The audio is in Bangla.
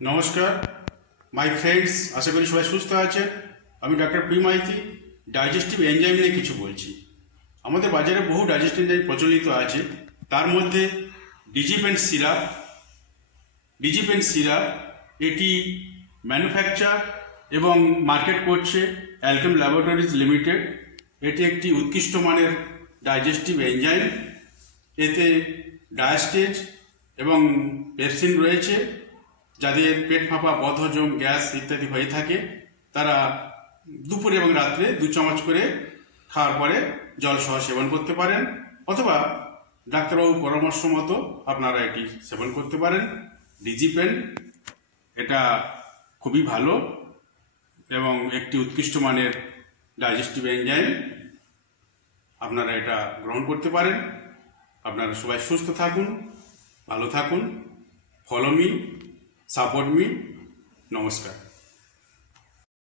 নমস্কার মাই ফ্রেন্ডস, আশা করি সবাই সুস্থ আছেন। আমি doctor P Maity digestive enzyme নিয়ে কিছু বলছি। আমাদের বাজারে বহু ডাইজেস্টিভ এনজাইম প্রচলিত আছে। তার মধ্যে ডিজিপেন সিরাপ এটি ম্যানুফ্যাকচার এবং মার্কেট করছে অ্যালকেম ল্যাবরেটরিজ লিমিটেড। এটি একটি উৎকৃষ্ট মানের ডাইজেস্টিভ এনজাইম। এতে ডায়াস্টেজ এবং পেপসিন রয়েছে। যাদের পেট ফাঁপা, বদহজম, গ্যাস ইত্যাদি হয়ে থাকে তারা দুপুরে এবং রাত্রে 2 চামচ করে খাওয়ার পরে জল সহ সেবন করতে পারেন, অথবা ডাক্তারবাবুর পরামর্শ মতো আপনারা এটি সেবন করতে পারেন। ডিজিপেন এটা খুবই ভালো এবং একটি উৎকৃষ্ট মানের ডাইজেস্টিভ এনজাইম। আপনারা এটা গ্রহণ করতে পারেন। আপনারা সবাই সুস্থ থাকুন, ভালো থাকুন। Follow me, support me. নমস্কার।